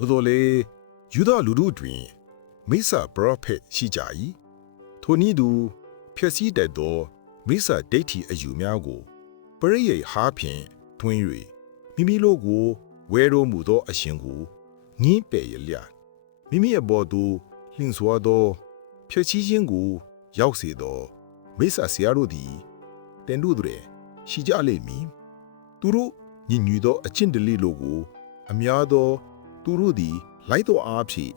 သို့တော်လေယူဒလူတို့တွင်မိစ္ဆာပရောဖက်ရှိကြ၏ထိုနည်းသူဖြစ်စည်းတတ်သောမိစ္ဆာဒိဋ္ဌိအယူများကိုပရိယေဟာဖြင့်တွင်၍မိမိတို့ကိုဝဲတော်မူသောအရှင်ကိုငင်းပယ်ရလျမိမိအပေါ်သို့လှင်စွာသောဖြစ်စည်းခြင်းကိုရောက်စေသောမိစ္ဆာဆရာတို့သည်တင်တို့တွင်ရှိကြလိမ့်မည်သူတို့ညင်ညူသောအချင်းတလိလိုကို အများသော သူတို့သည် လိုက်သောအားဖြင့်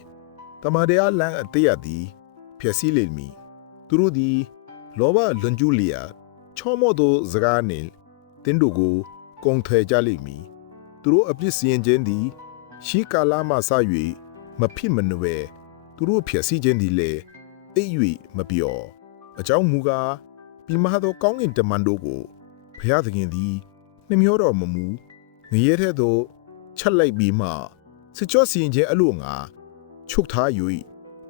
တမန်တော်လမ်းအသေးရသည်ဖြစ်စည်းလိမ့်မည်သူတို့သည် လောဘလွန်ကျူးလျာချောမော့သောစကားနှင့်တင်းတို့ကိုကုံထွယ်ကြလိမ့်မည်သူတို့အပြစ်စီရင်ခြင်းသည် ရှီကာလာမှစ၍မဖြစ်မနွယ်သူတို့ဖြစ်စည်းခြင်းသည်လည်းအိပ်၍မပြောအကြောင်းမူကားပြမသောကောင်းကင်တမန်တို့ကိုဘုရားသခင်သည်နှမျောတော်မမူငရဲထဲသို့ချက်လိုက်ပြီးမှ စစ်ကြောစီရင်ခြင်းအလို့ငါချုပ်ထား၍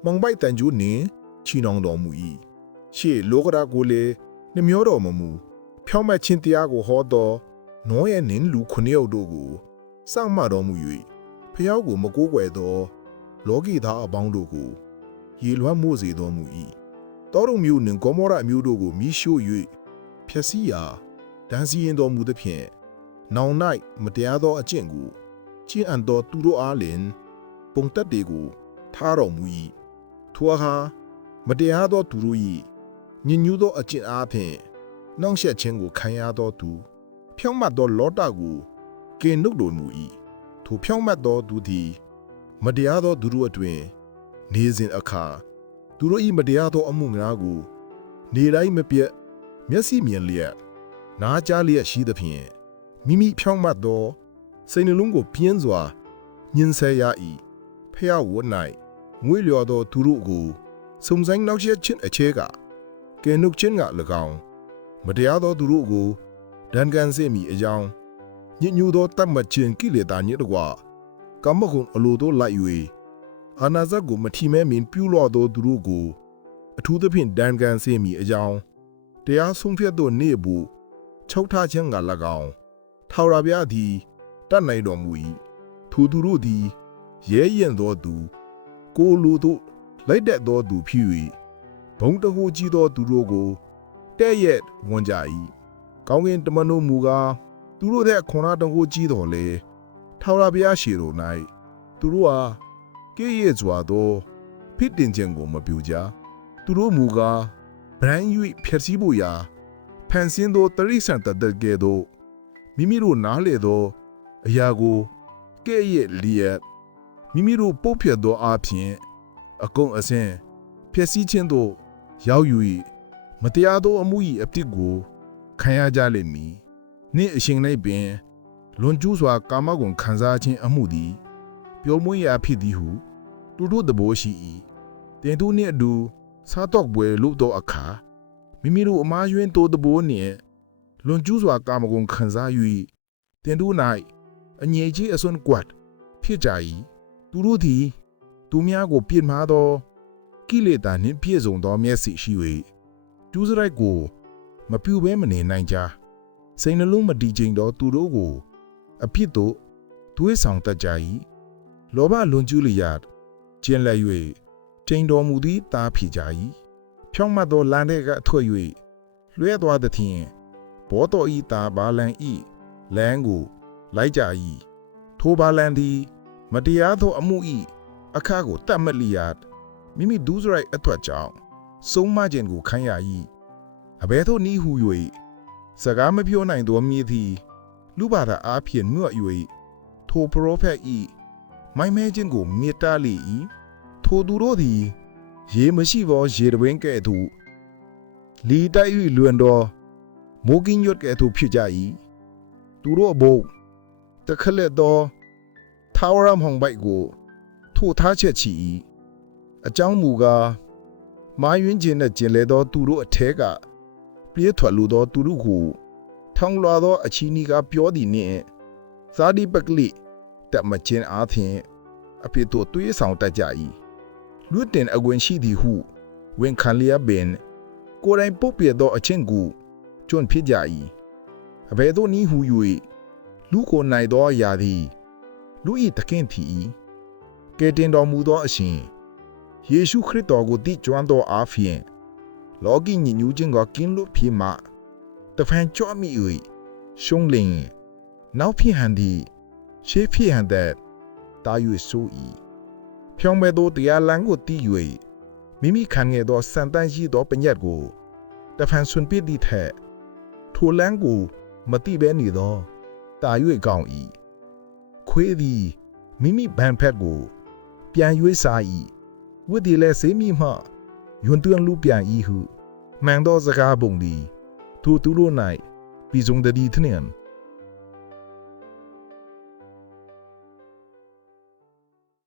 မောင်ပိုက်တန်ကျူးနှင့်ချီနှောင်တော်မူ၏ရှေ့လောကရာကိုလည်းနှမျောတော်မမူဖြောင်းမတ်ခြင်းတရားကိုဟောတော်နောရဲ့နင်းလူခုနှစ်ယောက်တို့ကိုစောင့်မတော်မူ၍ဖျောက်ကိုမကိုးကွယ်သော လောကီသားအပေါင်းတို့ကိုရေလွှမ်းမိုးစေတော်မူ၏တောရုံမျိုးနှင့်ဂေါမောရမျိုးတို့ကိုမိရှို့၍ဖျက်ဆီးရာဒန်းစီရင်တော်မူသဖြင့်နောင်၌မတရားသောအကျင့်ကို ကျင့်အံ့သောသူတို့အားလင် ပုံတက်တွေကိုထားတော်မူ၏ထိုအခါမတရားသောသူတို့၏ညဉ့်ညူးသောအကျင့်အားဖြင့်နှောင့်ယှက်ခြင်းကိုခံရသောသူ ဖြောင့်မတ်သောလောတကိုကင်နှုတ်တော်မူ၏ထိုဖြောင့်မတ်သောသူသည် မတရားသောသူတို့အတွင် နေစဉ်အခါသူတို့၏မတရားသောအမှုများကိုနေတိုင်းမပြတ်မျက်စိမြင်လျက်နားကြားလျက်ရှိသဖြင့်မိမိဖြောင့်မတ်သော စိတ်နှလုံးကိုပြင်းစွာညှင်းဆဲရ၏ဖျားဝတ်၌ငွေလျော်သောသူတို့ကိုစုံစမ်းနောက်ရက်ချင်းအခြေကကဲနှုတ်ချင်းက၎င်းမတရားသောသူတို့ကိုဒဏ်ကန်စေမိအကြောင်းညညူသောတတ်မှတ်ခြင်းကိလေသာညစ်တကွာကမ္မကုံအလိုတို့လိုက်၍အာနာဇတ်ကိုမထီမဲမင်ပြုလော့သောသူတို့ကိုအထူးသဖြင့်ဒဏ်ကန်စေမိအကြောင်းတရားဆုံးဖြတ်သောနေ့ဘူးချုပ်ထားခြင်းက၎င်းထာဝရဘုရားသည် တတ်နိုင်တော်မူ၏ထိုသူတို့သည်ရဲရင်သောသူ ကိုယ်လိုတို့လိုက်တဲ့သောသူဖြစ်၍ဘုံတကူကြီးသောသူတို့ကိုတဲ့ရဲ့ဝန်ကြ၏ကောင်းကင်တမန်တို့မူကားသူတို့တဲ့ခွန်အားတကူကြီးတော်လေထာဝရဘုရားရှေတော်၌သူတို့ဟာကဲ့ရဲ့စွာသောဖြစ်တင်ခြင်းကိုမပြုကြသူတို့မူကားဗရန်၍ဖြည့်ဆည်းဖို့ရာဖန်ဆင်းသောတရိษံတတကဲ့သို့မိမိတို့နားလေသော အရာကိုကဲ့ရဲ့လျက်မိမိတို့ပုတ်ဖြတ်သောအဖြစ်အကုန်အစင်ဖြည့်ဆည်းခြင်းသို့ရောက်ယူ၏မတရားသောအမှု၏အပြစ်ကိုခံရကြလိမ့်မည်နှင့်အရှင်၌ပင် လွန်ကျူးစွာကာမဂုဏ်ခံစားခြင်းအမှုသည်ပျော်မွေ့ရာဖြစ်သည်ဟုသူတို့သဘောရှိ၏တင်သူနှင့်အတူစားတော့ပွဲလို့သောအခါမိမိတို့အမားယွင်းသောသဘောနှင့်လွန်ကျူးစွာကာမဂုဏ်ခံစား၍တင်သူ၌ အငြိကြီးအစွန်းကွတ်ဖြစ်ကြ၏သူတို့သည် သူများကို ပြစ်မှားသောကိလေသာနှင့်ပြည့်စုံသောမျက်စိရှိ၍ကျူးစရိုက်ကို မပြူဘဲမနေနိုင်ကြစိတ်နှလုံးမတည်ခြင်းသောသူတို့ကို အဖြစ်သို့သွေးဆောင်တတ်ကြ၏လောဘလွန်ကျူးလျက်ကျင်လက်၍ချိန်တော်မူသည့်တားဖြစ်ကြ၏ဖြောင်းမတ်သောလမ်းထဲကအထွတ်၍လွဲသွားသဖြင့်ဘောတော်ဤတာဘာလန်ဤလမ်းကို လိုက်ကြ၏ထိုဘာလန်သည် မတရားသောအမှုဤအခါကိုတတ်မတ်လျက်မိမိဒူးစရိုက်အထွတ်ကြောင့်ဆုံးမခြင်းကိုခံရ၏အဘဲသို့နီးဟု၍စကားမပြောနိုင်သောမြည်သည် လူပါတာအားဖြင့်မြွတ်၍ထိုပရောဖက်ဤမိုင်မဲခြင်းကိုမေတ္တာလေ၏ထိုသူတို့သည် ရေမရှိသောရေတဝင်းကဲ့သို့လီတိုက်၍လွန်သောမိုးကင်းရွက်ကဲ့သို့ဖြစ်ကြ၏သူတို့အဘု တ်တခလက်သောထာဝရမုံပိုက်ကိုထိုထားချက်ချီ၏အကြောင်းမူကားမာယွင်းခြင်းနဲ့ကျင်လေသောသူတို့အထက်ကပြေးထွက်လူသောသူတို့ကိုထောင်လွာသောအချီနီကပြောသည်နှင့်ဇာတိပကလိတက်မချင်းအားဖြင့်အဖြစ်တို့တွေးဆောင်တတ်ကြ၏လူတင်အကွင်ရှိသည်ဟုဝန်ခံလျက်ပင်ကိုယ်တိုင်ပုတ်ပြသောအချင်းကိုကျွန့်ဖြစ်ကြ၏အဘယ်သို့နည်းဟု၍ လူကိုနိုင်သောအရာသည် လူ၏တခင်ထီ၏ကယ်တင်တော်မူသောအရှင်ယေရှုခရစ်တော်ကိုတည်ကျွမ်းသောအားဖြင့်လောကီညဉ့်ညူးခြင်းကိုကင်းလွတ်ဖြစ်မှတဖန်ကြွမိ၍ရှုံးလင်နောက်ဖြစ်ဟန်သည်ရှေးဖြစ်ဟန်တဲ့တာ၍ဆို၏ဖြောင်းမဲ့သောတရားလမ်းကိုတည်၍မိမိခံငယ်သောစံတန်ရှိသောပညတ်ကိုတဖန်ဆွန်ပစ်သည့်ထက်ထိုလမ်းကိုမတိဘဲနေသော တာ၍ကောင်း၏ခွေးသည်မိမိဗန်ဖက်ကို ပြန်ရွေးစား၏ဝိတ္တိလည်းစေမိမှယွန်တွန်းလူပြန်၏ဟုမှန်သောစကားပုံသည်ထိုသူတို့၌ပြီးဆုံးတည်းထနှင့်